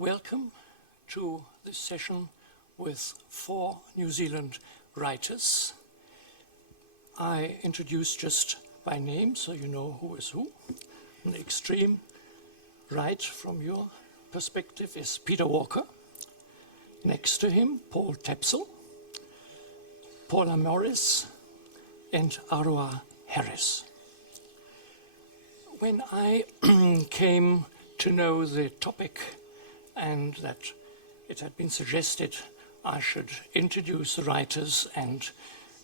Welcome to this session with 4 New Zealand writers. I introduce just by name so you know who is who. On the extreme right from your perspective is Peter Walker. Next to him, Paul Tapsell, Paula Morris, and Aroha Harris. When I came to know the topic and that it had been suggested I should introduce the writers and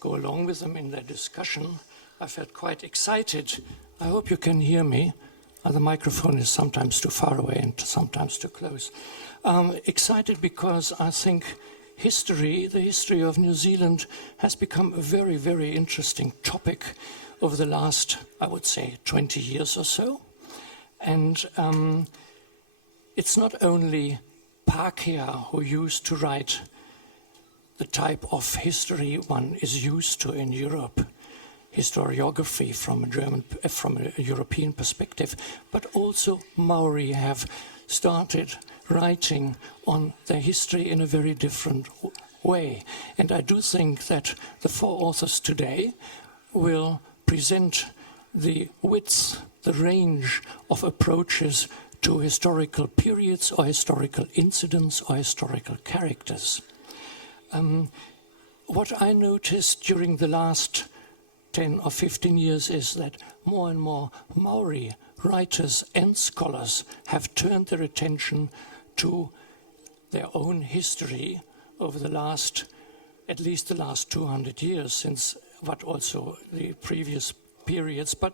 go along with them in their discussion, I felt quite excited. I hope you can hear me. The microphone is sometimes too far away and sometimes too close. Excited because I think the history of New Zealand has become a very, very interesting topic over the last, I would say, 20 years or so. And it's not only Pākehā who used to write the type of history one is used to in Europe, historiography from a European perspective, but also Maori have started writing on their history in a very different way. And I do think that the 4 authors today will present the width, the range of approaches to historical periods or historical incidents or historical characters. What I noticed during the last 10 or 15 years is that more and more Maori writers and scholars have turned their attention to their own history over the last, at least the last 200 years, since but also the previous periods, but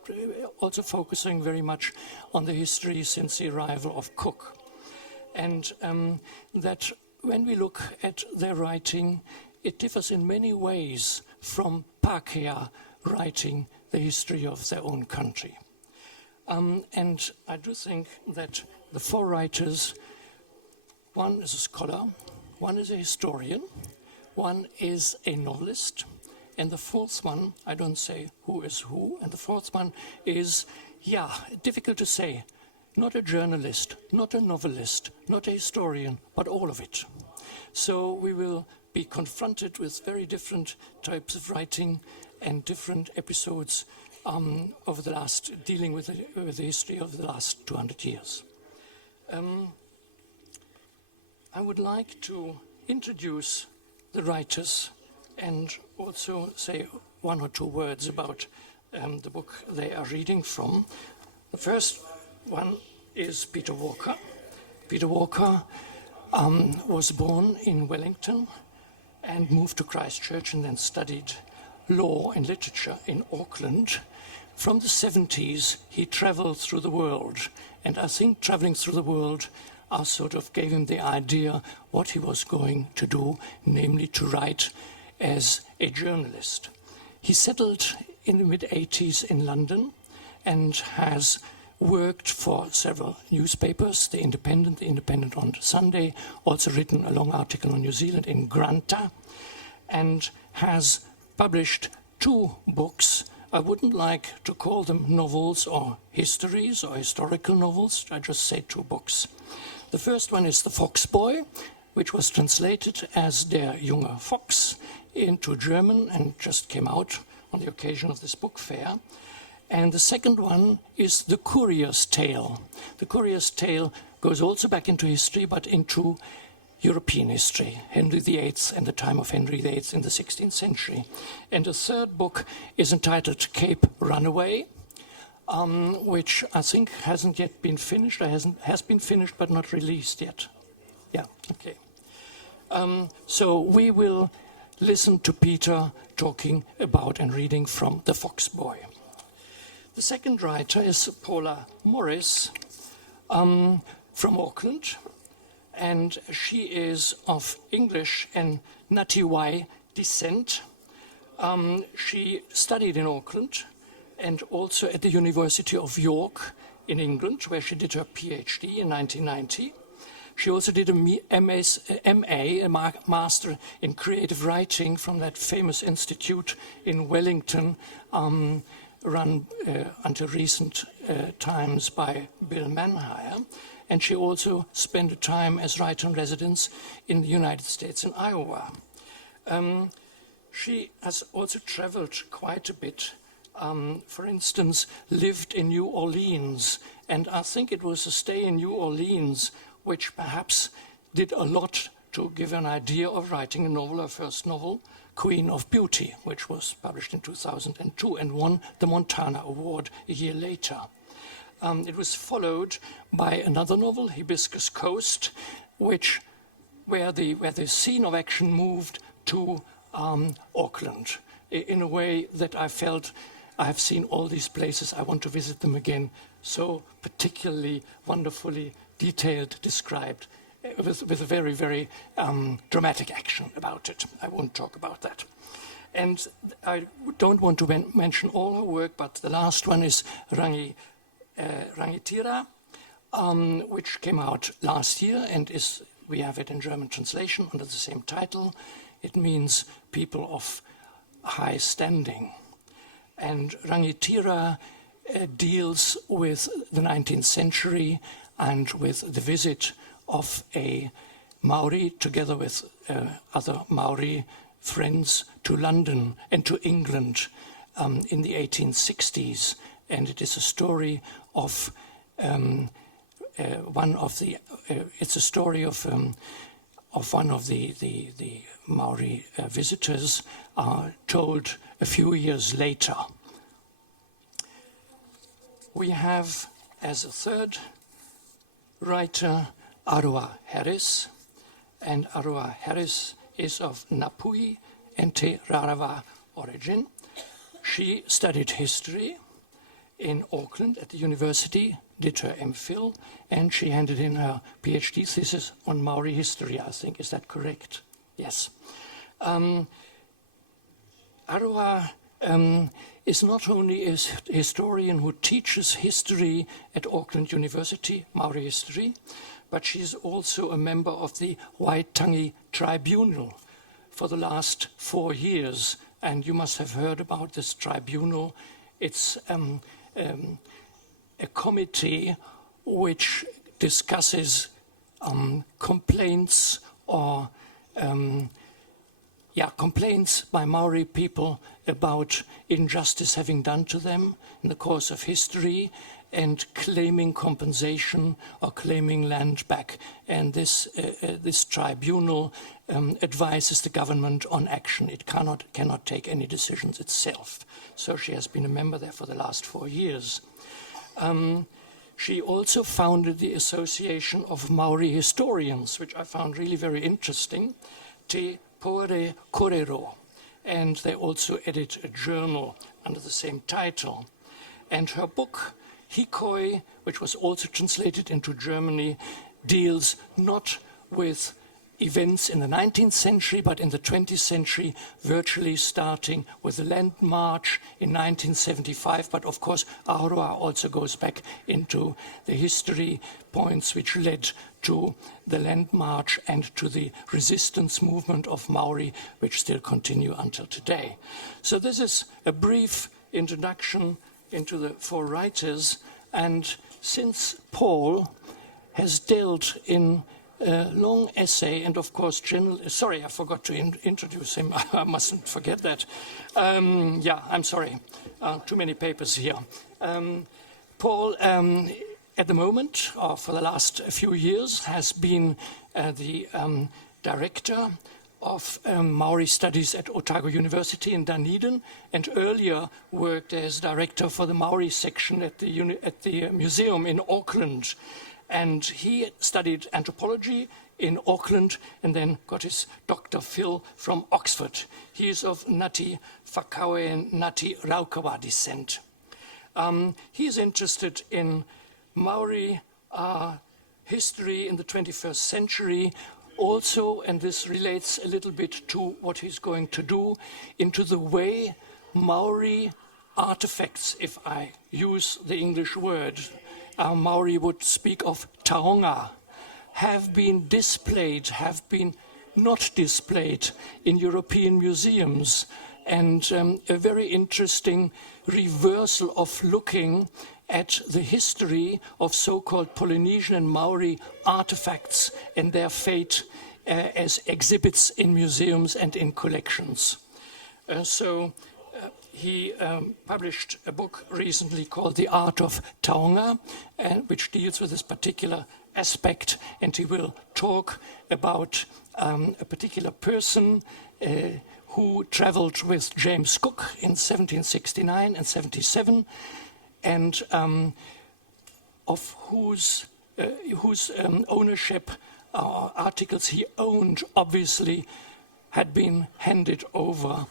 also focusing very much on the history since the arrival of Cook. And that when we look at their writing, it differs in many ways from Pākehā writing the history of their own country. And I do think that the 4 writers, one is a scholar, one is a historian, one is a novelist, and the 4th one, I don't say who is who, and the 4th one is, difficult to say, not a journalist, not a novelist, not a historian, but all of it. So we will be confronted with very different types of writing and different episodes over the last, dealing with the history of the last 200 years. I would like to introduce the writers and also say 1 or 2 words about the book they are reading from. The first one is Peter Walker. Peter Walker was born in Wellington and moved to Christchurch and then studied law and literature in Auckland. From the 70s, he traveled through the world, and I think traveling through the world sort of gave him the idea what he was going to do, namely to write as a journalist. He settled in the mid-80s in London and has worked for several newspapers, The Independent on Sunday, also written a long article on New Zealand in Granta, and has published 2 books. I wouldn't like to call them novels or histories or historical novels. I just say 2 books. The first one is The Fox Boy, which was translated as Der junge Fox into German and just came out on the occasion of this book fair. And the second one is The Courier's Tale. The Courier's Tale goes also back into history, but into European history, Henry VIII and the time of Henry VIII in the 16th century. And the third book is entitled Cape Runaway, which I think hasn't yet been finished, or has been finished but not released yet. Yeah, okay. So we will listen to Peter talking about and reading from The Fox Boy. The second writer is Paula Morris from Auckland, and she is of English and Ngāti descent. She studied in Auckland and also at the University of York in England, where she did her PhD in 1990. She also did a MA, a Master in Creative Writing from that famous institute in Wellington, run until recent times by Bill Manhire. and she also spent a time as writer-in-residence in the United States in Iowa. She has also traveled quite a bit. For instance, lived in New Orleans, and I think it was a stay in New Orleans which perhaps did a lot to give an idea of writing a novel, her first novel, Queen of Beauty, which was published in 2002 and won the Montana Award a year later. It was followed by another novel, Hibiscus Coast, where the scene of action moved to Auckland in a way that I felt I have seen all these places, I want to visit them again, so particularly wonderfully detailed, described, with a very, very dramatic action about it. I won't talk about that. And I don't want to mention all her work, but the last one is Rangitira, which came out last year, and we have it in German translation under the same title. It means people of high standing. And Rangitira deals with the 19th century and with the visit of a Maori, together with other Maori friends, to London and to England in the 1860s. And it is a story of it's a story of one of the Maori visitors, told a few years later. We have, as a third writer, Aroha Harris, and Aroha Harris is of Ngāpuhi and Te Rarawa origin. She studied history in Auckland at the university, did her MPhil, and she handed in her PhD thesis on Maori history, I think. Is that correct? Yes. Aroha is not only a historian who teaches history at Auckland University, Maori history, but she's also a member of the Waitangi Tribunal for the last 4 years. And you must have heard about this tribunal. It's a committee which discusses complaints or complaints by Maori people about injustice having done to them in the course of history, and claiming compensation or claiming land back. And this tribunal advises the government on action. It cannot take any decisions itself. So she has been a member there for the last 4 years. She also founded the Association of Maori Historians, which I found really very interesting, Te Poere Korero. And they also edit a journal under the same title. And her book, Hikoi, which was also translated into Germany, deals not with events in the 19th century, but in the 20th century, virtually starting with the Land March in 1975. But of course, Aroha also goes back into the history points which led to the Land March and to the resistance movement of Maori, which still continue until today. So this is a brief introduction into the 4 writers. And since Paul has dealt in a long essay, and of course, sorry, I forgot to introduce him. I mustn't forget that. I'm sorry. Too many papers here. Paul, at the moment, or for the last few years, has been the director of Maori Studies at Otago University in Dunedin, and earlier worked as director for the Maori section at the museum in Auckland. And he studied anthropology in Auckland and then got his Dr. Phil from Oxford. He is of Ngāti Whakaue and Ngāti Raukawa descent. He is interested in Maori history in the 21st century, also, and this relates a little bit to what he's going to do, into the way Maori artifacts, if I use the English word, Maori would speak of taonga, have been displayed, have been not displayed in European museums, and a very interesting reversal of looking at the history of so-called Polynesian and Maori artifacts and their fate as exhibits in museums and in collections. He published a book recently called The Art of Taonga, which deals with this particular aspect, and he will talk about a particular person who traveled with James Cook in 1769 and 77, and of whose ownership articles he owned obviously had been handed over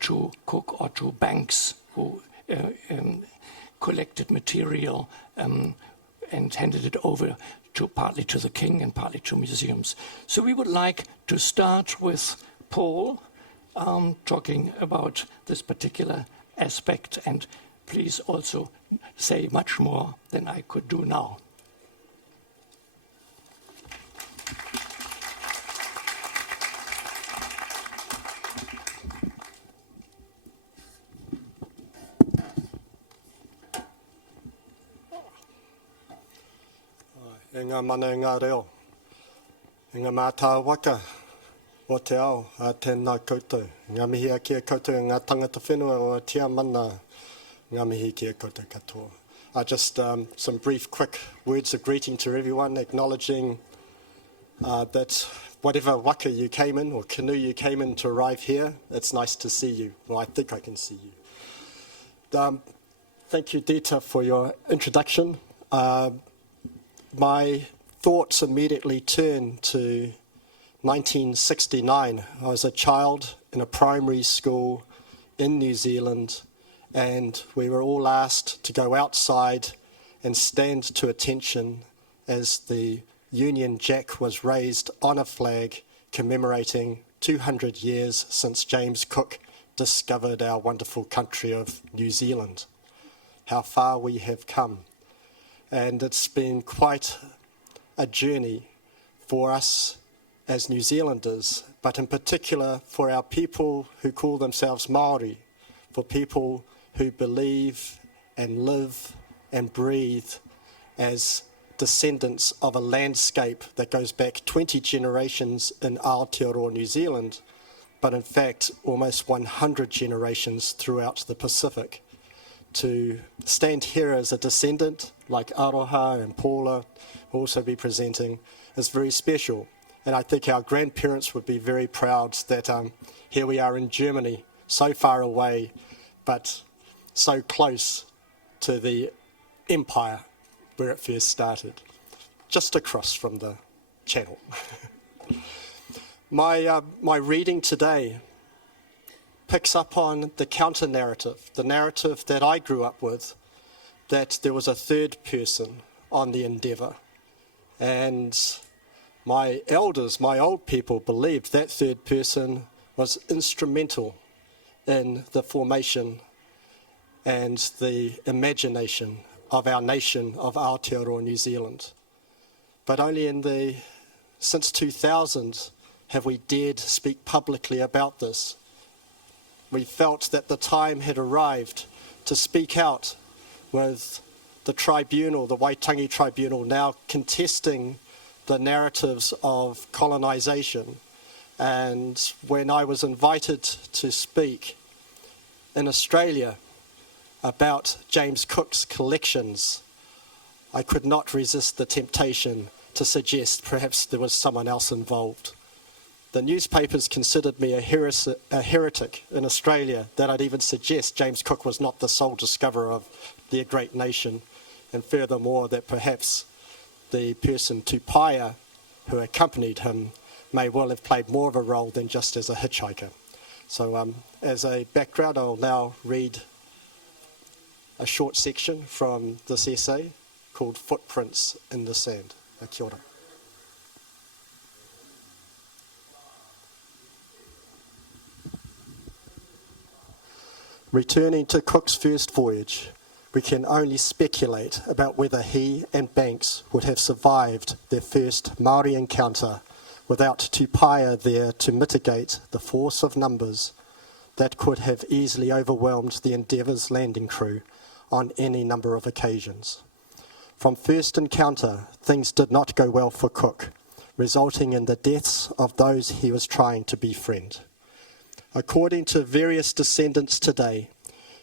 to Cook or to banks who collected material and handed it over partly to the king and partly to museums. So we would like to start with Paul talking about this particular aspect, and please also say much more than I could do now. E ngā mana e ngā reo, e ngā mātā waka o te ao a tēnā koutou. Ngā mihi a kia koutou e ngā tangata whenua o a tia mana ngā mihi kia koutou katoa. Just some brief quick words of greeting to everyone, acknowledging that whatever waka you came in or canoe you came in to arrive here, it's nice to see you. Well, I think I can see you. Thank you, Dita, for your introduction. My thoughts immediately turn to 1969. I was a child in a primary school in New Zealand, and we were all asked to go outside and stand to attention as the Union Jack was raised on a flag commemorating 200 years since James Cook discovered our wonderful country of New Zealand. How far we have come. And it's been quite a journey for us as New Zealanders, but in particular for our people who call themselves Maori, for people who believe and live and breathe as descendants of a landscape that goes back 20 generations in Aotearoa, New Zealand, but in fact almost 100 generations throughout the Pacific. To stand here as a descendant, like Aroha and Paula will also be presenting, is very special. And I think our grandparents would be very proud that here we are in Germany, so far away, but so close to the empire where it first started, just across from the channel. My reading today picks up on the counter-narrative, the narrative that I grew up with, that there was a third person on the Endeavour. And my elders, my old people, believed that third person was instrumental in the formation and the imagination of our nation of Aotearoa, New Zealand. But only since 2000 have we dared speak publicly about this. We felt that the time had arrived to speak out with the tribunal, the Waitangi Tribunal, now contesting the narratives of colonisation. And when I was invited to speak in Australia about James Cook's collections, I could not resist the temptation to suggest perhaps there was someone else involved. The newspapers considered me a heretic in Australia, that I'd even suggest James Cook was not the sole discoverer of their great nation, and furthermore that perhaps the person Tupaya who accompanied him may well have played more of a role than just as a hitchhiker. So as a background, I'll now read a short section from this essay called Footprints in the Sand. Kia ora. Returning to Cook's first voyage, we can only speculate about whether he and Banks would have survived their first Maori encounter without Tupaya there to mitigate the force of numbers that could have easily overwhelmed the Endeavour's landing crew on any number of occasions. From first encounter, things did not go well for Cook, resulting in the deaths of those he was trying to befriend. According to various descendants today,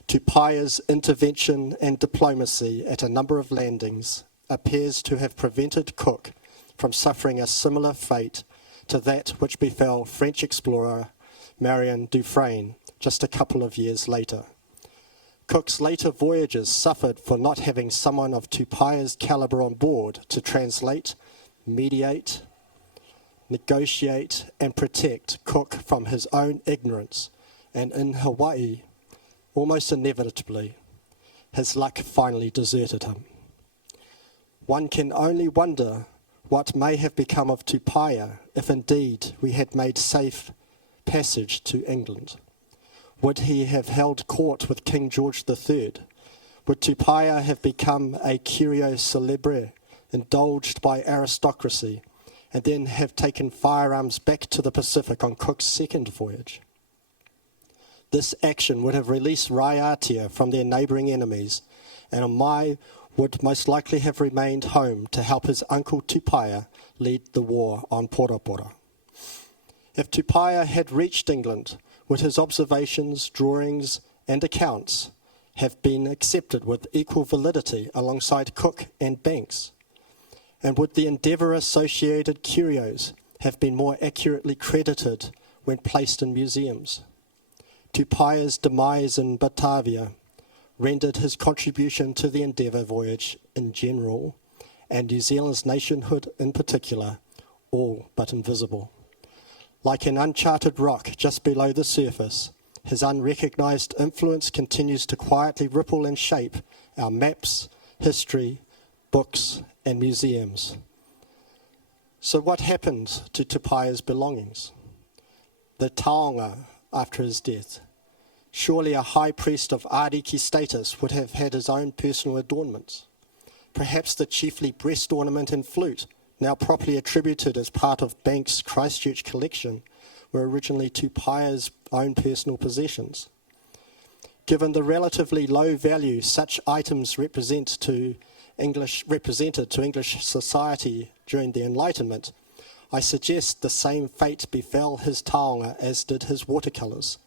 Tupaya's intervention and diplomacy at a number of landings appears to have prevented Cook from suffering a similar fate to that which befell French explorer Marion Dufresne just a couple of years later. Cook's later voyages suffered for not having someone of Tupaya's caliber on board to translate, mediate, negotiate, and protect Cook from his own ignorance, and in Hawaii, almost inevitably, his luck finally deserted him. One can only wonder what may have become of Tupaya if indeed we had made safe passage to England. Would he have held court with King George III? Would Tupaya have become a curio celebre, indulged by aristocracy, and then have taken firearms back to the Pacific on Cook's second voyage? This action would have released Raiatea from their neighbouring enemies, and Omai would most likely have remained home to help his uncle Tupaya lead the war on Porapora. If Tupaya had reached England, would his observations, drawings, and accounts have been accepted with equal validity alongside Cook and Banks? And would the Endeavour-associated curios have been more accurately credited when placed in museums? Tupaya's demise in Batavia rendered his contribution to the Endeavour voyage in general, and New Zealand's nationhood in particular, all but invisible. Like an uncharted rock just below the surface, his unrecognised influence continues to quietly ripple and shape our maps, history, books, and museums. So what happened to Tupaya's belongings? The taonga after his death. Surely a high priest of ariki status would have had his own personal adornments. Perhaps the chiefly breast ornament and flute, now properly attributed as part of Banks' Christchurch collection, were originally Tupaya's own personal possessions. Given the relatively low value such items represented to English society during the Enlightenment, I suggest the same fate befell his taonga as did his watercolours.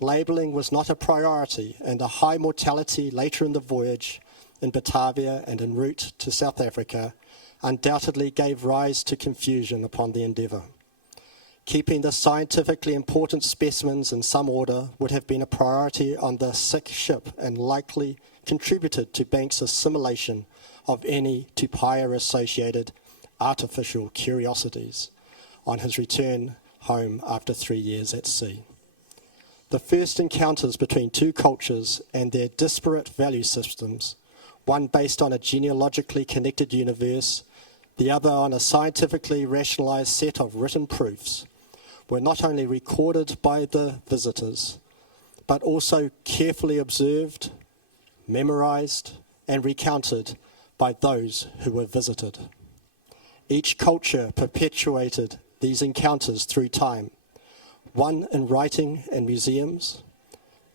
Labelling was not a priority, and a high mortality later in the voyage in Batavia and en route to South Africa undoubtedly gave rise to confusion upon the Endeavour. Keeping the scientifically important specimens in some order would have been a priority on the sick ship and likely contributed to Banks' assimilation of any Tupaya-associated artificial curiosities on his return home after 3 years at sea. The first encounters between two cultures and their disparate value systems, one based on a genealogically connected universe, the other on a scientifically rationalized set of written proofs, were not only recorded by the visitors, but also carefully observed, memorized, and recounted by those who were visited. Each culture perpetuated these encounters through time, one in writing and museums,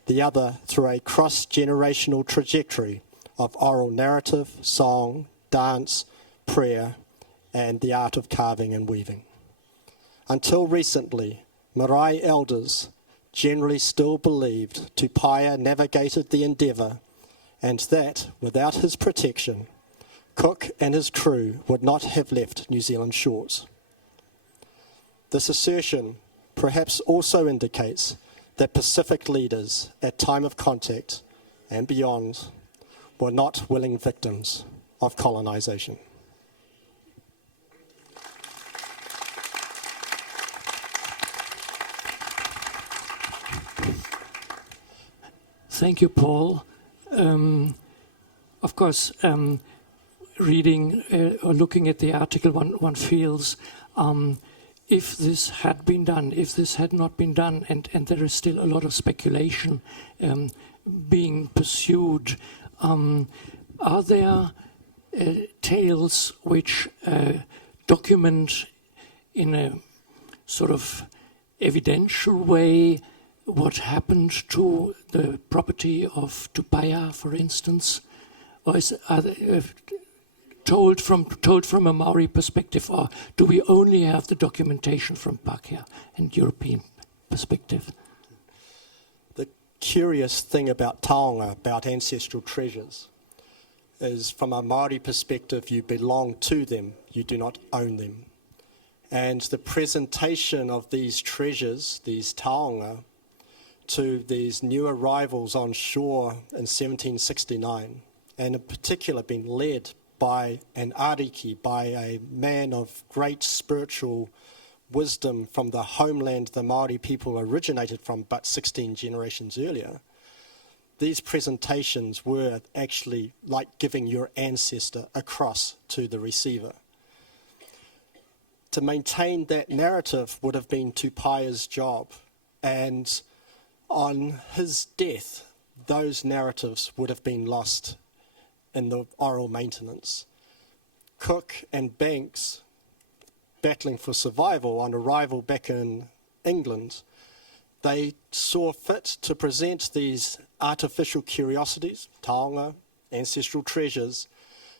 the other through a cross-generational trajectory of oral narrative, song, dance, prayer, and the art of carving and weaving. Until recently, Marae elders generally still believed Tupaya navigated the Endeavour, and that, without his protection, Cook and his crew would not have left New Zealand shores. This assertion perhaps also indicates that Pacific leaders at time of contact and beyond were not willing victims of colonisation. Thank you, Paul. Of course, reading or looking at the article, one feels if this had been done, if this had not been done, and there is still a lot of speculation being pursued, are there tales which document in a sort of evidential way what happened to the property of Tupaya, for instance? Or are they, told from a Maori perspective, or do we only have the documentation from Pākehā and European perspective? The curious thing about taonga, about ancestral treasures, is from a Maori perspective, you belong to them, you do not own them. And the presentation of these treasures, these taonga, to these new arrivals on shore in 1769, and in particular being led by an ariki, by a man of great spiritual wisdom from the homeland the Maori people originated from but 16 generations earlier. These presentations were actually like giving your ancestor across to the receiver. To maintain that narrative would have been Tupaya's job, and on his death, those narratives would have been lost in the oral maintenance. Cook and Banks, battling for survival on arrival back in England, they saw fit to present these artificial curiosities, taonga, ancestral treasures,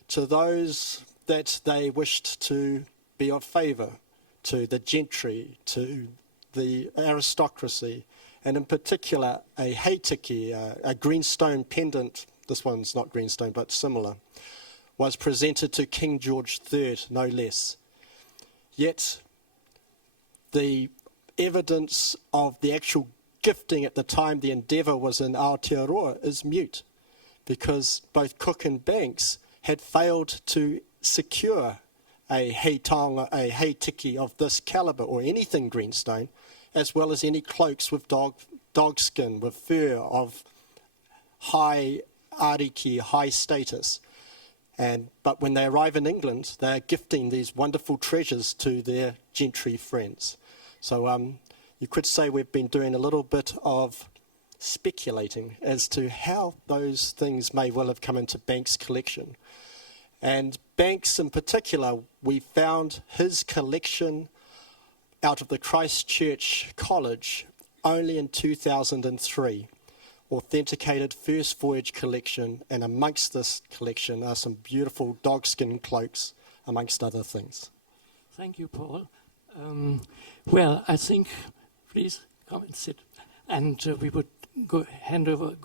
to those that they wished to be of favour, to the gentry, to the aristocracy, and in particular a heitiki, a greenstone pendant, this one's not greenstone but similar, was presented to King George III, no less. Yet the evidence of the actual gifting at the time the endeavour was in Aotearoa is mute, because both Cook and Banks had failed to secure a heitanga, a heitiki of this calibre, or anything greenstone, as well as any cloaks with dog skin, with fur of high ariki, high status. But when they arrive in England, they are gifting these wonderful treasures to their gentry friends. So you could say we've been doing a little bit of speculating as to how those things may well have come into Banks' collection. And Banks in particular, we found his collection out of the Christchurch College only in 2003. Authenticated first voyage collection, and amongst this collection are some beautiful dogskin cloaks, amongst other things. Thank you, Paul. Well, I think, please come and sit. And we would go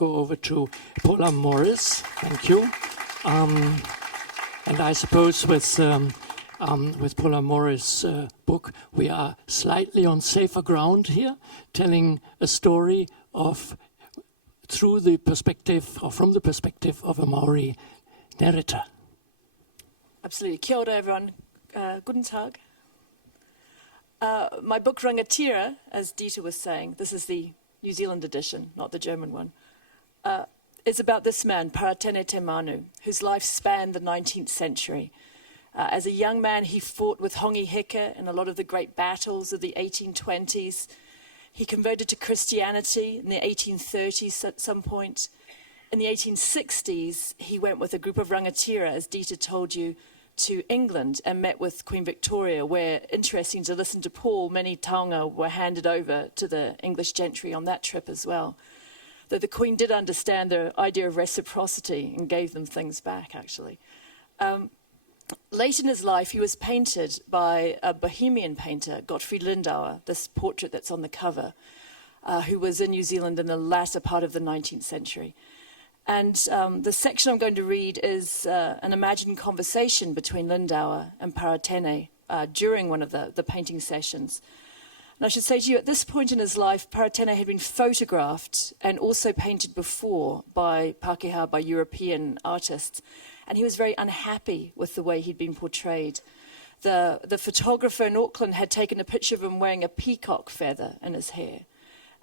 over to Paula Morris. Thank you. And I suppose with Paula Morris' book, we are slightly on safer ground here, telling a story of through the perspective, or from the perspective of a Maori narrator. Absolutely. Kia ora, everyone. Guten Tag. My book, Rangatira, as Dita was saying, this is the New Zealand edition, not the German one, is about this man, Paratene Te Manu, whose life spanned the 19th century. As a young man, he fought with Hongi Hika in a lot of the great battles of the 1820s. He converted to Christianity in the 1830s at some point. In the 1860s, he went with a group of rangatira, as Dita told you, to England and met with Queen Victoria, where, interesting to listen to Paul, many taonga were handed over to the English gentry on that trip as well. Though the Queen did understand the idea of reciprocity and gave them things back, actually. Late in his life, he was painted by a Bohemian painter, Gottfried Lindauer, this portrait that's on the cover, who was in New Zealand in the latter part of the 19th century. And the section I'm going to read is an imagined conversation between Lindauer and Paratene during one of the painting sessions. And I should say to you, at this point in his life, Paratene had been photographed and also painted before by Pākehā, by European artists. And he was very unhappy with the way he'd been portrayed. The photographer in Auckland had taken a picture of him wearing a peacock feather in his hair.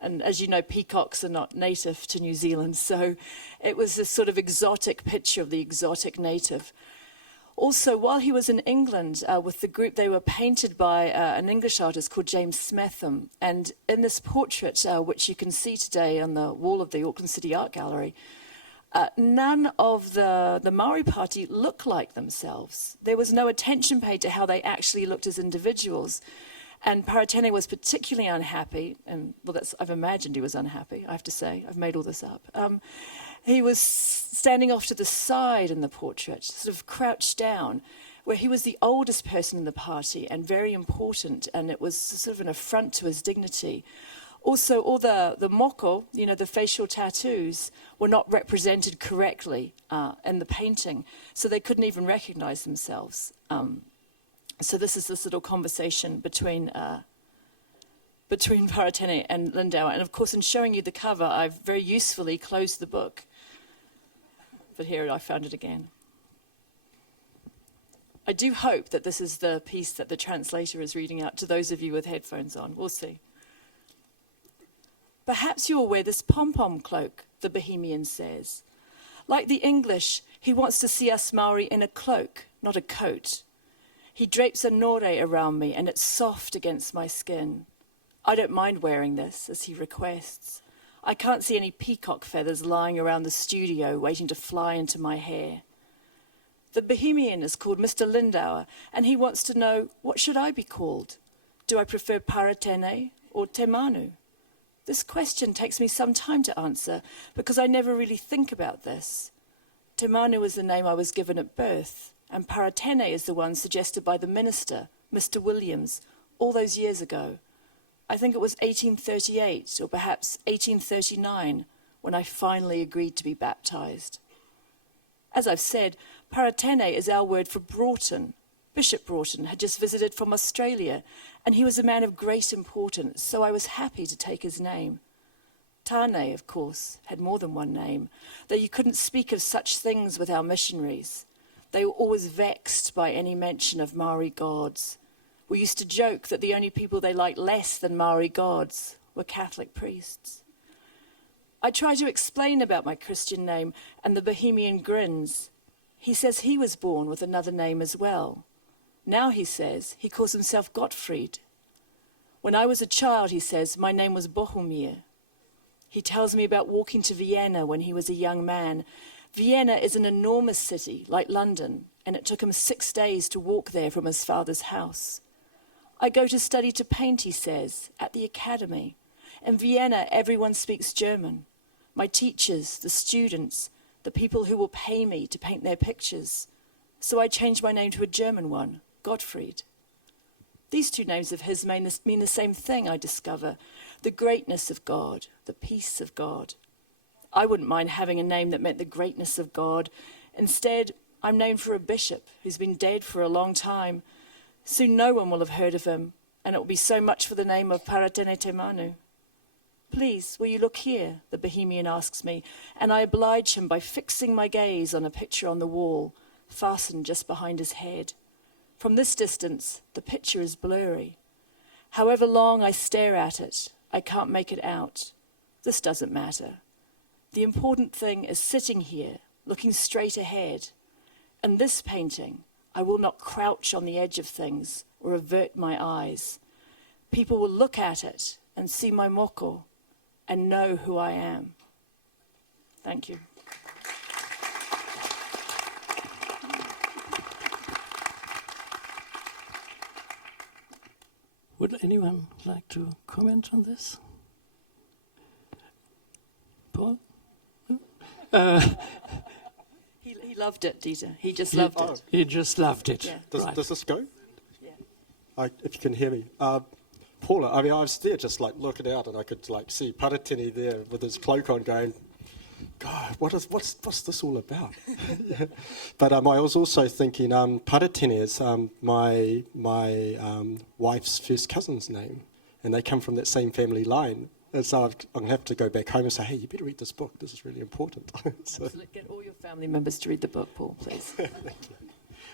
And as you know, peacocks are not native to New Zealand, so it was this sort of exotic picture of the exotic native. Also, while he was in England with the group, they were painted by an English artist called James Smetham. And in this portrait, which you can see today on the wall of the Auckland City Art Gallery, none of the Maori party looked like themselves. There was no attention paid to how they actually looked as individuals. And Paratene was particularly unhappy, and well, I've imagined he was unhappy, I have to say. I've made all this up. He was standing off to the side in the portrait, sort of crouched down, where he was the oldest person in the party and very important, and it was sort of an affront to his dignity. Also, all the moko, the facial tattoos, were not represented correctly in the painting, so they couldn't even recognize themselves. So this is this little conversation between Paratene and Lindauer. And of course, in showing you the cover, I've very usefully closed the book. But here I found it again. I do hope that this is the piece that the translator is reading out to those of you with headphones on. We'll see. Perhaps you'll wear this pom-pom cloak, the Bohemian says. Like the English, he wants to see us Maori in a cloak, not a coat. He drapes a nore around me, and it's soft against my skin. I don't mind wearing this, as he requests. I can't see any peacock feathers lying around the studio waiting to fly into my hair. The Bohemian is called Mr. Lindauer, and he wants to know, what should I be called? Do I prefer Paratene or Te Manu? This question takes me some time to answer, because I never really think about this. Te Manu is the name I was given at birth, and Paratene is the one suggested by the minister, Mr. Williams, all those years ago. I think it was 1838 or perhaps 1839 when I finally agreed to be baptized. As I've said, Paratene is our word for Broughton. Bishop Broughton had just visited from Australia, and he was a man of great importance, so I was happy to take his name. Tane, of course, had more than one name, though you couldn't speak of such things with our missionaries. They were always vexed by any mention of Maori gods. We used to joke that the only people they liked less than Maori gods were Catholic priests. I try to explain about my Christian name, and the Bohemian grins. He says he was born with another name as well. Now, he says, he calls himself Gottfried. When I was a child, he says, my name was Bohumir. He tells me about walking to Vienna when he was a young man. Vienna is an enormous city, like London, and it took him 6 days to walk there from his father's house. I go to study to paint, he says, at the academy. In Vienna, everyone speaks German. My teachers, the students, the people who will pay me to paint their pictures. So I changed my name to a German one, Gottfried. These two names of his mean the same thing, I discover. The greatness of God, the peace of God. I wouldn't mind having a name that meant the greatness of God. Instead, I'm named for a bishop who's been dead for a long time. Soon no one will have heard of him, and it will be so much for the name of Paratene Te Manu. Please, will you look here, the Bohemian asks me, and I oblige him by fixing my gaze on a picture on the wall, fastened just behind his head. From this distance, the picture is blurry. However long I stare at it, I can't make it out. This doesn't matter. The important thing is sitting here, looking straight ahead. In this painting, I will not crouch on the edge of things or avert my eyes. People will look at it and see my moko and know who I am. Thank you. Would anyone like to comment on this? Paul? He loved it, Dieter. He just loved it. He just loved it. Yeah. Does this go? Yeah. If you can hear me. Paula, I was there just like looking out, and I could like see Paratini there with his cloak on going, God, what's this all about? Yeah. But I was also thinking Paratini is my wife's first cousin's name, and they come from that same family line. And so I'm going to have to go back home and say, hey, you better read this book. This is really important. So. Absolutely. Get all your family members to read the book, Paul, please.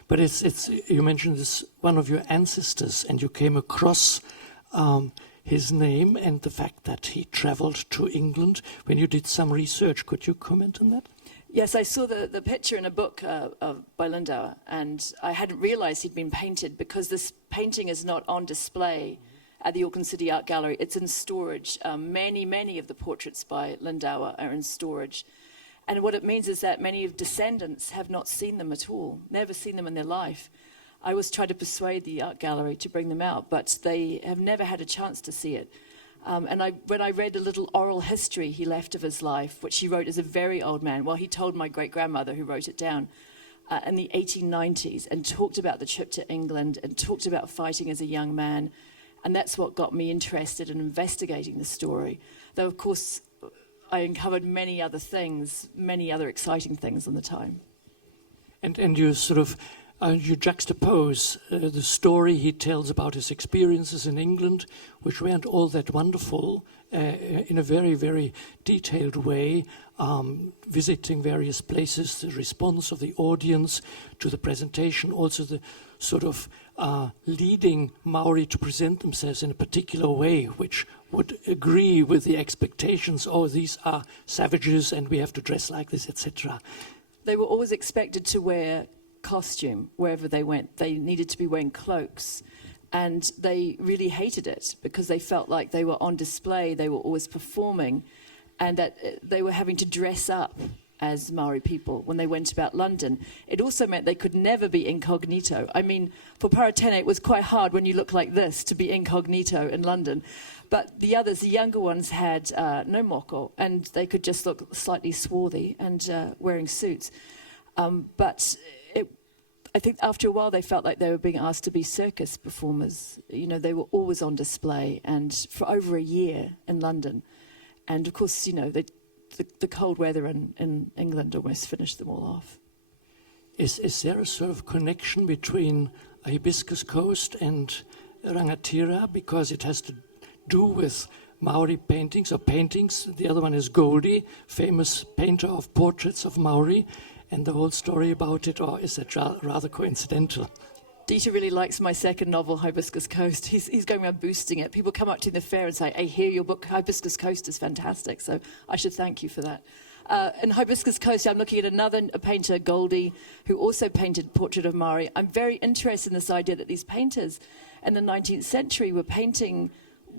But it's you mentioned this one of your ancestors, and you came across his name and the fact that he traveled to England. When you did some research, could you comment on that? Yes, I saw the picture in a book by Lindauer, and I hadn't realized he'd been painted because this painting is not on display at the Auckland City Art Gallery. It's in storage. Many of the portraits by Lindauer are in storage. And what it means is that many of descendants have not seen them at all, never seen them in their life. I always try to persuade the art gallery to bring them out, but they have never had a chance to see it. When I read a little oral history he left of his life, which he wrote as a very old man, well, he told my great-grandmother, who wrote it down, in the 1890s, and talked about the trip to England and talked about fighting as a young man. And that's what got me interested in investigating the story. Though, of course, I uncovered many other things, many other exciting things in the time. And you sort of, you juxtapose the story he tells about his experiences in England, which weren't all that wonderful, in a very, very detailed way, visiting various places, the response of the audience to the presentation, also the sort of leading Maori to present themselves in a particular way, which would agree with the expectations, oh, these are savages and we have to dress like this, etc. They were always expected to wear costume wherever they went. They needed to be wearing cloaks. And they really hated it because they felt like they were on display, they were always performing, and that they were having to dress up as Maori people when they went about London. It also meant they could never be incognito. I mean, for Paratene, it was quite hard when you look like this to be incognito in London. But the others, the younger ones, had no moko, and they could just look slightly swarthy and wearing suits. I think after a while they felt like they were being asked to be circus performers. You know, they were always on display, and for over a year in London. And of course, you know, the cold weather in England almost finished them all off. Is there a sort of connection between a Hibiscus Coast and Rangatira, because it has to do with Maori paintings or paintings? The other one is Goldie, famous painter of portraits of Maori, and the whole story about it, or is that rather coincidental? Dieter really likes my second novel, Hibiscus Coast. He's going around boosting it. People come up to the fair and say, hey, here, your book, Hibiscus Coast, is fantastic. So I should thank you for that. In Hibiscus Coast, I'm looking at a painter, Goldie, who also painted Portrait of Maori. I'm very interested in this idea that these painters in the 19th century were painting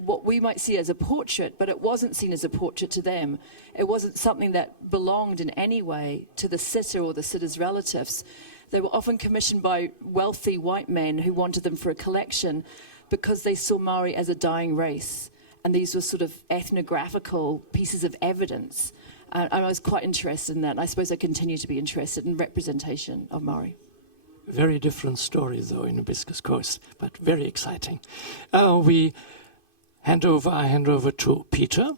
what we might see as a portrait, but it wasn't seen as a portrait to them. It wasn't something that belonged in any way to the sitter or the sitter's relatives. They were often commissioned by wealthy white men who wanted them for a collection because they saw Maori as a dying race. And these were sort of ethnographical pieces of evidence. And I was quite interested in that. And I suppose I continue to be interested in representation of Maori. Very different story, though, in Hibiscus Coast, but very exciting. I hand over to Peter.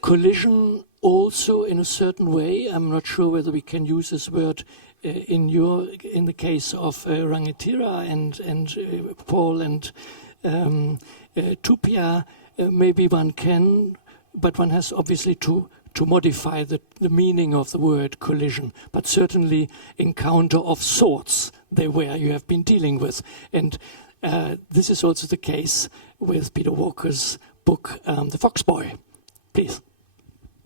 Collision also in a certain way, I'm not sure whether we can use this word in the case of Rangatira and Paul and Tupaya, maybe one can, but one has obviously to modify the meaning of the word collision, but certainly encounter of sorts they were you have been dealing with. And this is also the case with Peter Walker's book, The Fox Boy. Please.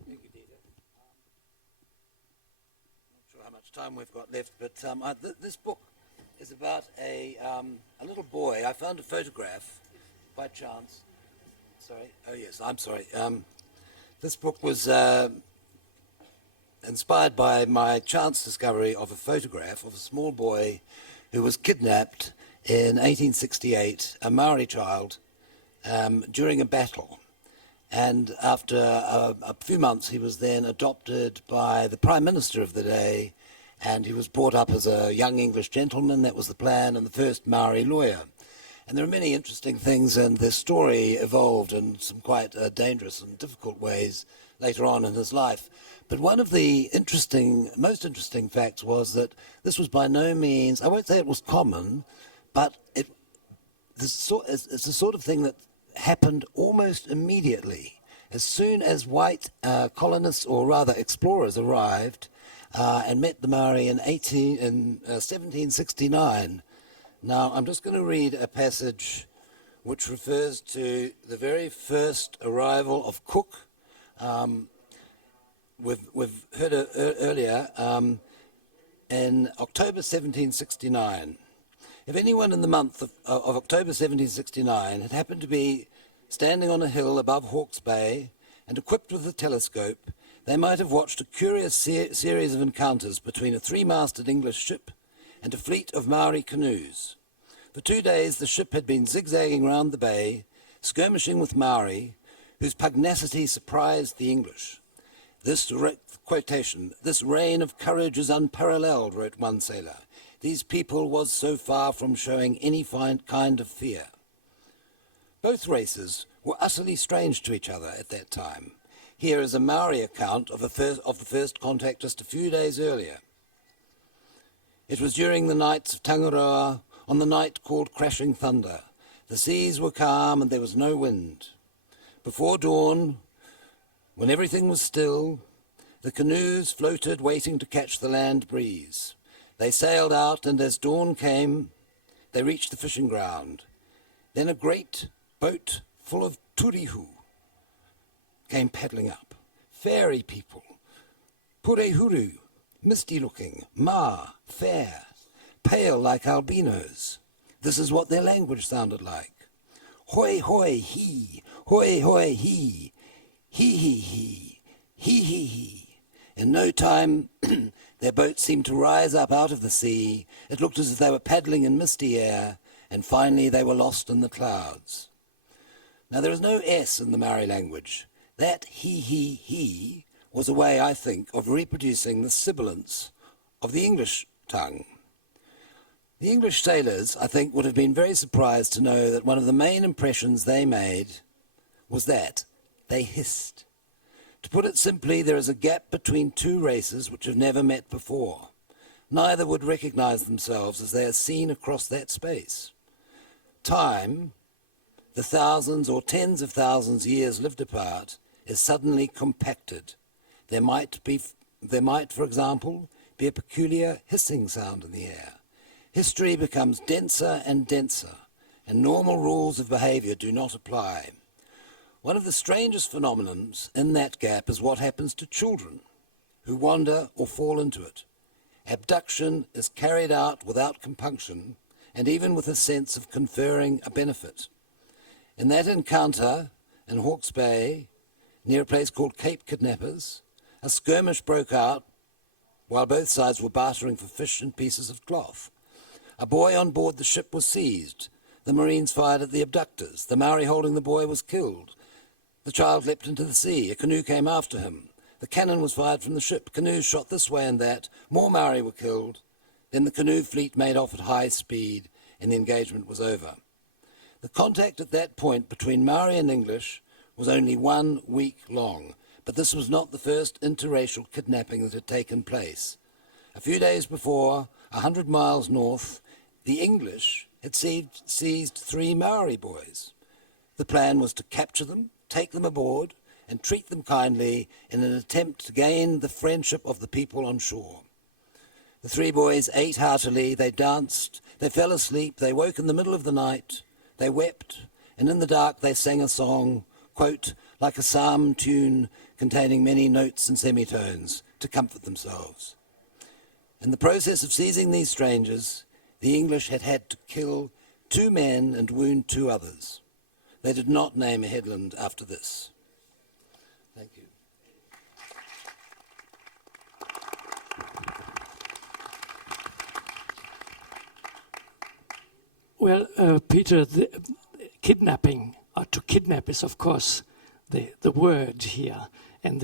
Thank you, Dieter. Not sure how much time we've got left, but this book is about a little boy. I found a photograph by chance. Sorry. Oh, yes, I'm sorry. This book was inspired by my chance discovery of a photograph of a small boy who was kidnapped in 1868, a Maori child, during a battle. And after a few months, he was then adopted by the Prime Minister of the day, and he was brought up as a young English gentleman. That was the plan, and the first Maori lawyer. And there are many interesting things, and this story evolved in some quite dangerous and difficult ways later on in his life. But one of the most interesting facts was that this was by no means, I won't say it was common, but it's the sort of thing that happened almost immediately. As soon as white colonists, or rather explorers, arrived and met the Maori in 1769. Now, I'm just going to read a passage which refers to the very first arrival of Cook. We've heard it earlier, in October 1769. If anyone in the month of October 1769 had happened to be standing on a hill above Hawke's Bay and equipped with a telescope, they might have watched a curious series of encounters between a three-masted English ship and a fleet of Maori canoes. For 2 days the ship had been zigzagging round the bay, skirmishing with Maori, whose pugnacity surprised the English. Quotation, "This reign of courage is unparalleled," wrote one sailor. "These people was so far from showing any kind of fear." Both races were utterly strange to each other at that time. Here is a Maori account of the first contact just a few days earlier. "It was during the nights of Tangaroa, on the night called Crashing Thunder. The seas were calm and there was no wind. Before dawn, when everything was still, the canoes floated waiting to catch the land breeze. They sailed out, and as dawn came, they reached the fishing ground. Then a great boat full of turihu came paddling up. Fairy people, purehuru, misty-looking, ma, fair, pale like albinos. This is what their language sounded like. Hoi hoi he, hoi hoi he, he he he, he he he. In no time, their boat seemed to rise up out of the sea. It looked as if they were paddling in misty air, and finally they were lost in the clouds. Now there is no S in the Maori language. That he was a way, I think, of reproducing the sibilance of the English tongue. The English sailors, I think, would have been very surprised to know that one of the main impressions they made was that they hissed. To put it simply, there is a gap between two races which have never met before. Neither would recognize themselves as they are seen across that space. Time, the thousands or tens of thousands years lived apart, is suddenly compacted. There might, for example, be a peculiar hissing sound in the air. History becomes denser and denser, and normal rules of behavior do not apply. One of the strangest phenomenons in that gap is what happens to children who wander or fall into it. Abduction is carried out without compunction and even with a sense of conferring a benefit. In that encounter in Hawke's Bay, near a place called Cape Kidnappers, a skirmish broke out while both sides were bartering for fish and pieces of cloth. A boy on board the ship was seized. The Marines fired at the abductors. The Maori holding the boy was killed. The child leapt into the sea. A canoe came after him. The cannon was fired from the ship. Canoes shot this way and that. More Maori were killed. Then the canoe fleet made off at high speed, and the engagement was over. The contact at that point between Maori and English was only 1 week long, but this was not the first interracial kidnapping that had taken place. A few days before, 100 miles north, the English had seized 3 Maori boys. The plan was to capture them, take them aboard, and treat them kindly in an attempt to gain the friendship of the people on shore. The 3 boys ate heartily, they danced, they fell asleep, they woke in the middle of the night, they wept, and in the dark they sang a song, quote, like a psalm tune containing many notes and semitones, to comfort themselves. In the process of seizing these strangers, the English had had to kill 2 men and wound 2 others. They did not name a headland after this. Thank you. Well, Peter, the kidnapping, or to kidnap is, of course, the word here, and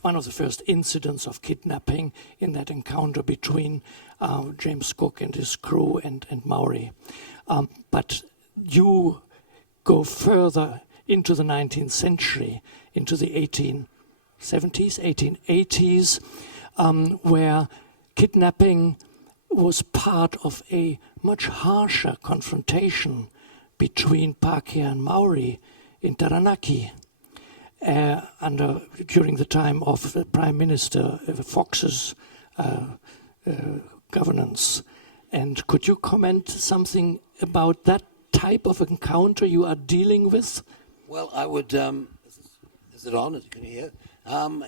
one of the first incidents of kidnapping in that encounter between James Cook and his crew and Maori. But you go further into the 19th century, into the 1870s, 1880s, where kidnapping was part of a much harsher confrontation between Pākehā and Maori in Taranaki during the time of Prime Minister Fox's governance. And could you comment something about that type of encounter you are dealing with? Well, I would... is it on? Can you hear?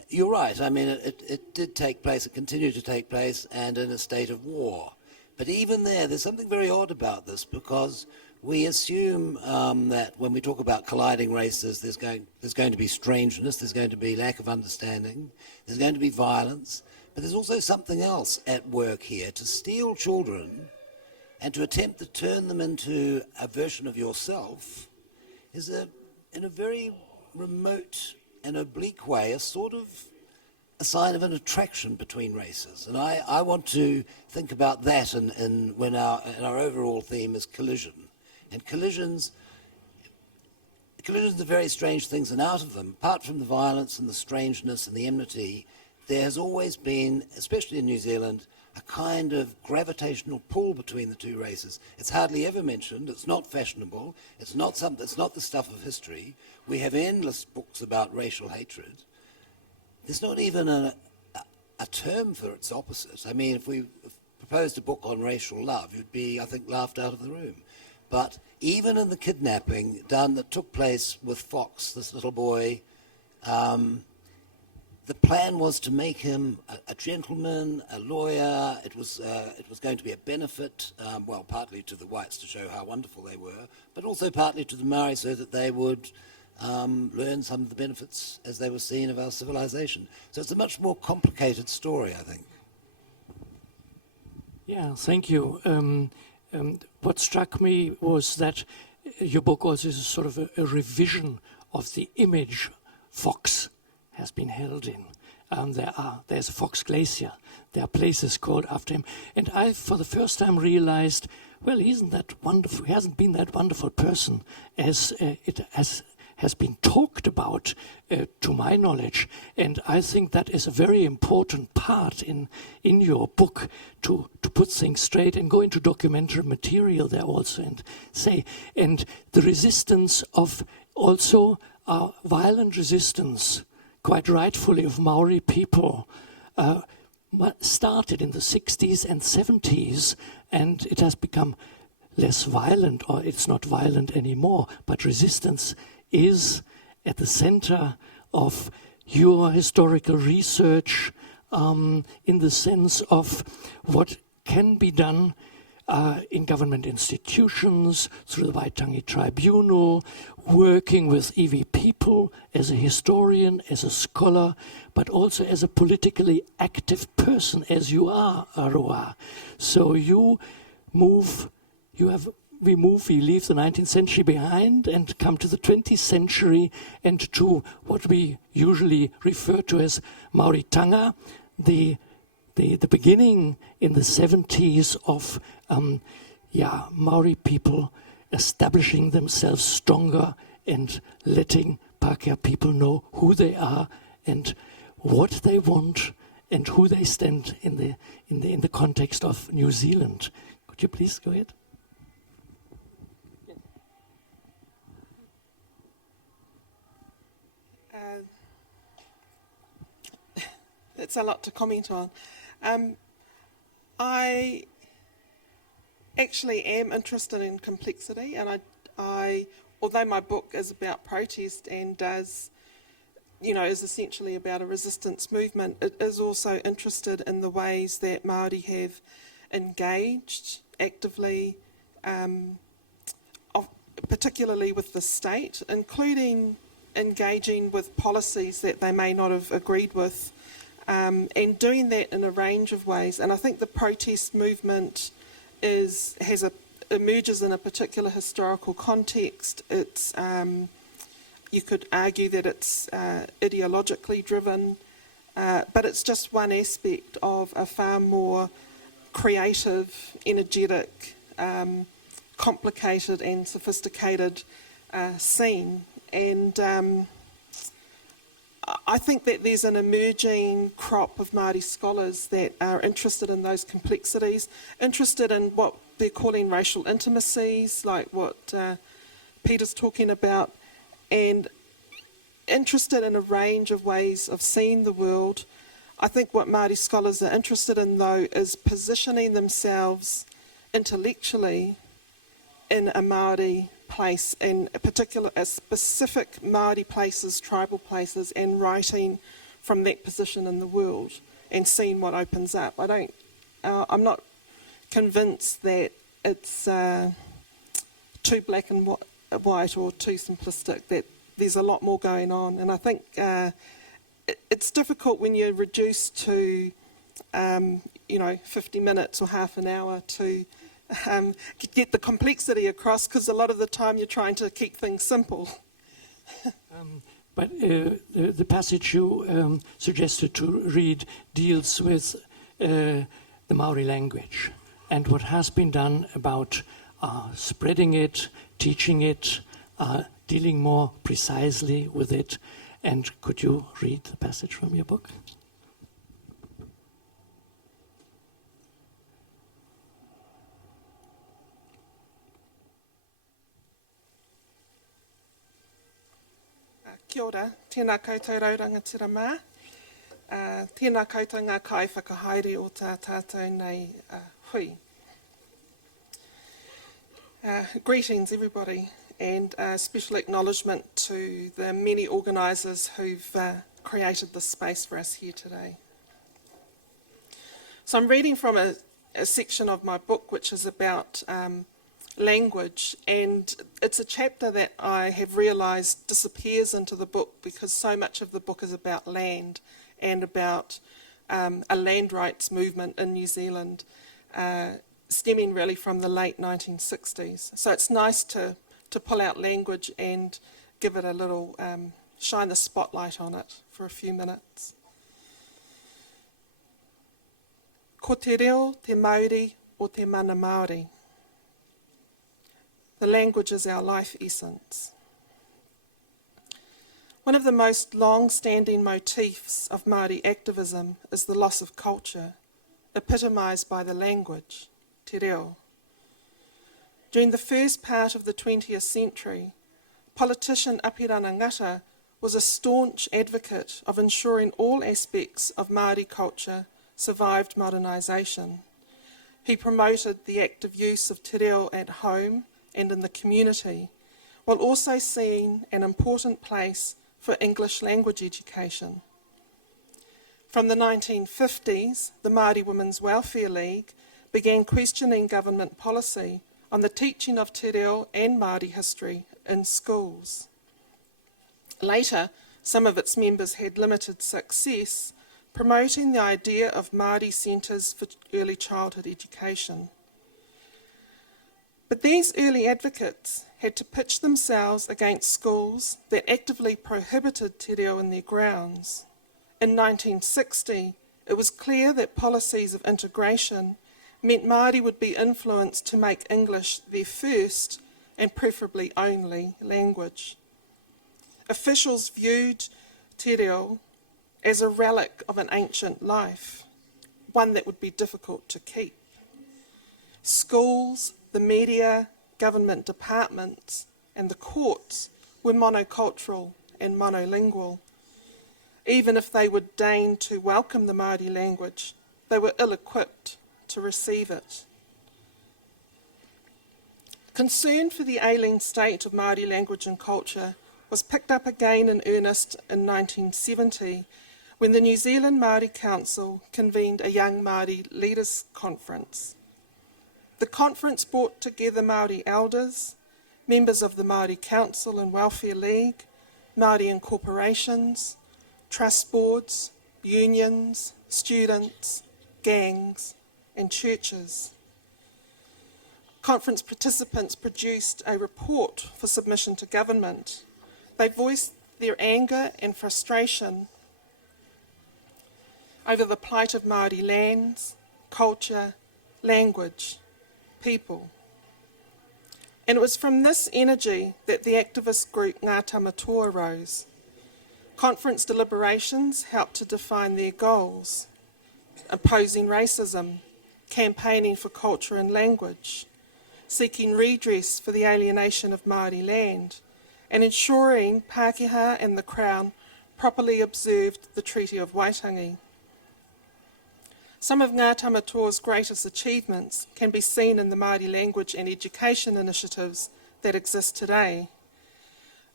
You're right. I mean, it did take place, it continued to take place, and in a state of war. But even there's something very odd about this, because we assume that when we talk about colliding races, there's going to be strangeness, there's going to be lack of understanding, there's going to be violence. But there's also something else at work here. To steal children and to attempt to turn them into a version of yourself is, in a very remote and oblique way, a sort of a sign of an attraction between races. And I want to think about that when our overall theme is collision. And collisions are very strange things, and out of them, apart from the violence and the strangeness and the enmity, there has always been, especially in New Zealand, a kind of gravitational pull between the two races. It's hardly ever mentioned. It's not fashionable. It's not the stuff of history. We have endless books about racial hatred. There's not even a term for its opposite. I mean, if we proposed a book on racial love, you'd be, I think, laughed out of the room. But even in the kidnapping that took place with Fox, this little boy, the plan was to make him a gentleman, a lawyer. It was going to be a benefit, well, partly to the whites to show how wonderful they were, but also partly to the Maori so that they would learn some of the benefits as they were seen of our civilization. So it's a much more complicated story, I think. Yeah, thank you. What struck me was that your book also is sort of a revision of the image Fox has been held in. There's a Fox Glacier. There are places called after him. And I, for the first time, realized, well, he isn't that wonderful. He hasn't been that wonderful person as it has been talked about, to my knowledge. And I think that is a very important part in your book to put things straight and go into documentary material there also and say, and the resistance of also violent resistance, quite rightfully, of Maori people started in the 60s and 70s, and it has become less violent, or it's not violent anymore, but resistance is at the center of your historical research, in the sense of what can be done in government institutions, through the Waitangi Tribunal, working with iwi people as a historian, as a scholar, but also as a politically active person, as you are, Aroha. So we leave the 19th century behind and come to the 20th century and to what we usually refer to as Mauritanga, the beginning in the 70s of Maori people establishing themselves stronger and letting Pākehā people know who they are and what they want and who they stand in the context of New Zealand. Could you please go ahead? It's a lot to comment on. I actually am interested in complexity, and I although my book is about protest and is essentially about a resistance movement, it is also interested in the ways that Māori have engaged actively, particularly with the state, including engaging with policies that they may not have agreed with, and doing that in a range of ways. And I think the protest movement emerges in a particular historical context. It's you could argue that it's ideologically driven, but it's just one aspect of a far more creative, energetic, complicated and sophisticated scene. And I think that there's an emerging crop of Māori scholars that are interested in those complexities, interested in what they're calling racial intimacies, like what Peter's talking about, and interested in a range of ways of seeing the world. I think what Māori scholars are interested in, though, is positioning themselves intellectually in a Māori place, in specific Māori places, tribal places, and writing from that position in the world and seeing what opens up. I'm not convinced that it's too black and white or too simplistic, that there's a lot more going on. And I think it's difficult when you're reduced to 50 minutes or half an hour to get the complexity across, because a lot of the time you're trying to keep things simple. But the passage you suggested to read deals with the Maori language and what has been done about spreading it, teaching it, dealing more precisely with it. And could you read the passage from your book? Kia ora, tēnā koutou raurangatira mā. Tēnā koutou ngā kai whakahaere o tā tātou nei hui. Greetings everybody, and special acknowledgement to the many organisers who've created this space for us here today. So I'm reading from a section of my book which is about language, and it's a chapter that I have realised disappears into the book because so much of the book is about land and about a land rights movement in New Zealand stemming really from the late 1960s. So it's nice to pull out language and give it a little, shine the spotlight on it for a few minutes. Ko te reo, te Māori o te mana Māori. The language is our life essence. One of the most long-standing motifs of Māori activism is the loss of culture, epitomised by the language, te reo. During the first part of the 20th century, politician Apirana Ngata was a staunch advocate of ensuring all aspects of Māori culture survived modernisation. He promoted the active use of te reo at home and in the community, while also seeing an important place for English language education. From the 1950s, the Māori Women's Welfare League began questioning government policy on the teaching of te reo and Māori history in schools. Later, some of its members had limited success promoting the idea of Māori centres for early childhood education. But these early advocates had to pitch themselves against schools that actively prohibited te reo in their grounds. In 1960, it was clear that policies of integration meant Māori would be influenced to make English their first and preferably only language. Officials viewed te reo as a relic of an ancient life, one that would be difficult to keep. Schools, the media, government departments and the courts were monocultural and monolingual. Even if they would deign to welcome the Māori language, they were ill-equipped to receive it. Concern for the ailing state of Māori language and culture was picked up again in earnest in 1970 when the New Zealand Māori Council convened a Young Māori Leaders Conference. The conference brought together Māori elders, members of the Māori Council and Welfare League, Māori incorporations, trust boards, unions, students, gangs, and churches. Conference participants produced a report for submission to government. They voiced their anger and frustration over the plight of Māori lands, culture, language, people. And it was from this energy that the activist group Ngā Tamatoa rose. Conference deliberations helped to define their goals: opposing racism, campaigning for culture and language, seeking redress for the alienation of Māori land, and ensuring Pākehā and the Crown properly observed the Treaty of Waitangi. Some of Ngā Tamatoa's greatest achievements can be seen in the Māori language and education initiatives that exist today.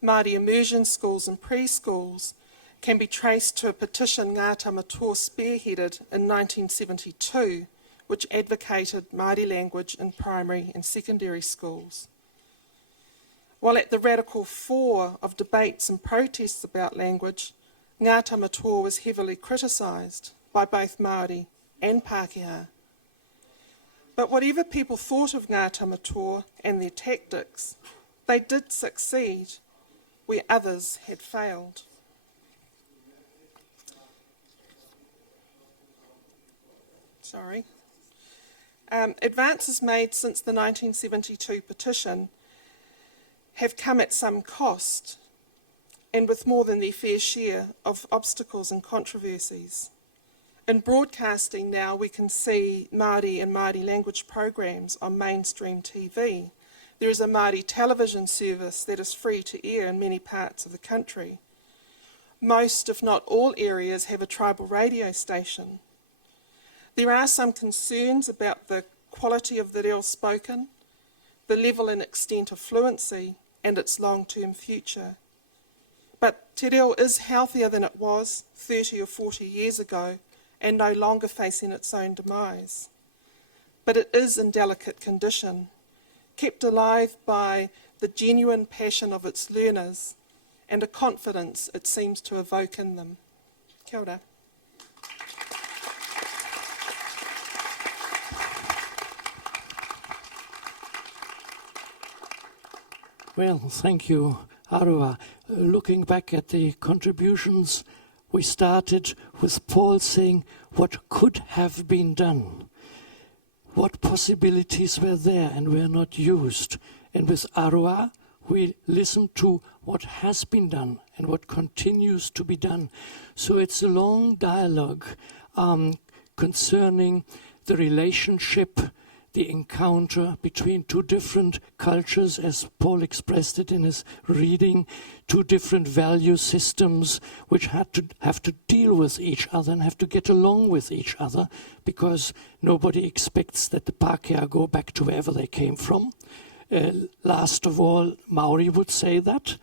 Māori immersion schools and preschools can be traced to a petition Ngā Tamatoa spearheaded in 1972, which advocated Māori language in primary and secondary schools. While at the radical fore of debates and protests about language, Ngā Tamatoa was heavily criticised by both Māori and Pākehā. But whatever people thought of Ngā Tamatoa and their tactics, they did succeed where others had failed. Advances made since the 1972 petition have come at some cost and with more than their fair share of obstacles and controversies. In broadcasting now, we can see Māori and Māori language programs on mainstream TV. There is a Māori television service that is free to air in many parts of the country. Most, if not all, areas have a tribal radio station. There are some concerns about the quality of the reo spoken, the level and extent of fluency, and its long-term future. But te reo is healthier than it was 30 or 40 years ago and no longer facing its own demise. But it is in delicate condition, kept alive by the genuine passion of its learners and a confidence it seems to evoke in them. Kia ora. Well, thank you, Aroha. Looking back at the contributions, we started with Paul saying what could have been done, what possibilities were there and were not used. And with Aroha, we listened to what has been done and what continues to be done. So it's a long dialogue concerning the relationship, the encounter between two different cultures, as Paul expressed it in his reading, two different value systems which have to deal with each other and have to get along with each other, because nobody expects that the Pākehā go back to wherever they came from. Last of all, Maori would say that,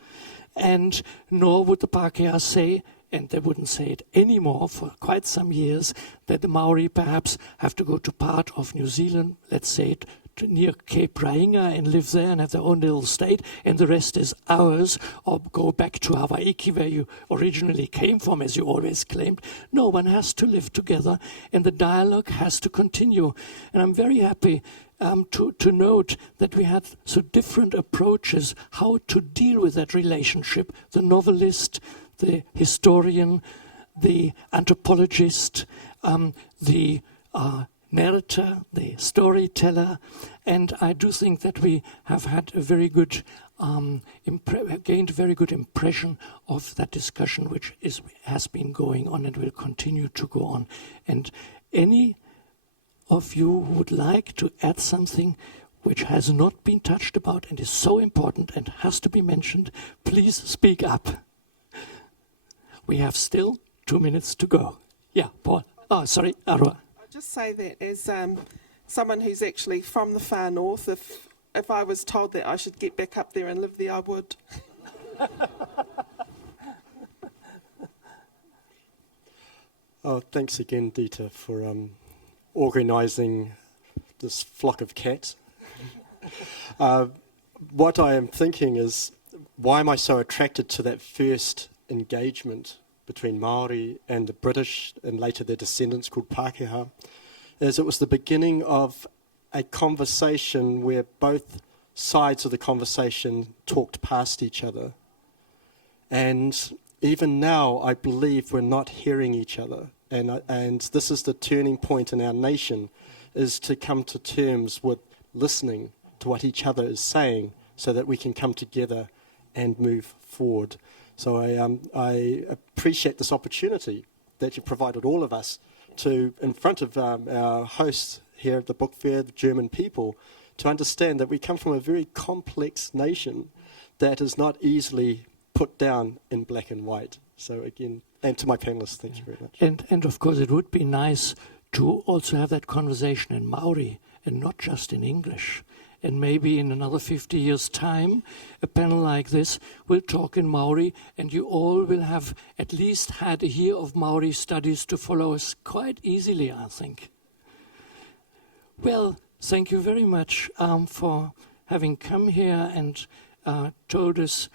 and nor would the Pākehā say, and they wouldn't say it anymore for quite some years, that the Maori perhaps have to go to part of New Zealand, let's say it, near Cape Rainga and live there and have their own little state, and the rest is ours, or go back to Hawaii where you originally came from, as you always claimed. No, one has to live together, and the dialogue has to continue. And I'm very happy to note that we had so different approaches how to deal with that relationship. The novelist, the historian, the anthropologist, the narrator, the storyteller, and I do think that we have had a very good, gained a very good impression of that discussion, which has been going on and will continue to go on. And any of you who would like to add something which has not been touched about and is so important and has to be mentioned, please speak up. We have still 2 minutes to go. Yeah, Paul. Oh, sorry, Aroha. I'll just say that as someone who's actually from the far north, if I was told that I should get back up there and live there, I would. Oh, thanks again, Dita, for organising this flock of cats. What I am thinking is, why am I so attracted to that first engagement between Maori and the British and later their descendants called Pākehā, is it was the beginning of a conversation where both sides of the conversation talked past each other. And even now, I believe we're not hearing each other. And this is the turning point in our nation, is to come to terms with listening to what each other is saying so that we can come together and move forward. So I appreciate this opportunity that you provided all of us to, in front of our hosts here at the book fair, the German people, to understand that we come from a very complex nation that is not easily put down in black and white. So again, and to my panelists, thank you very much. And of course it would be nice to also have that conversation in Maori and not just in English. And maybe in another 50 years' time, a panel like this will talk in Maori, and you all will have at least had a year of Maori studies to follow us quite easily, I think. Well, thank you very much for having come here and told us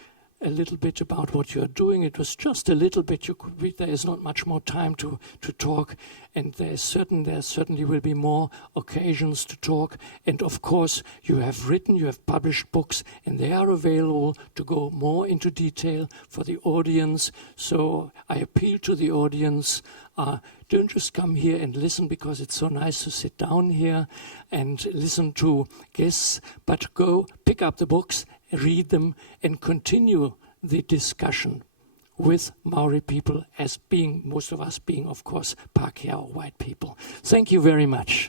a little bit about what you're doing. It was just a little bit. There is not much more time to talk, and there certainly will be more occasions to talk. And of course, you have published books, and they are available to go more into detail for the audience. So I appeal to the audience. Don't just come here and listen because it's so nice to sit down here and listen to guests, but go pick up the books, read them, and continue the discussion with Maori people, as being, most of us being, of course, Pākehā or white people. Thank you very much.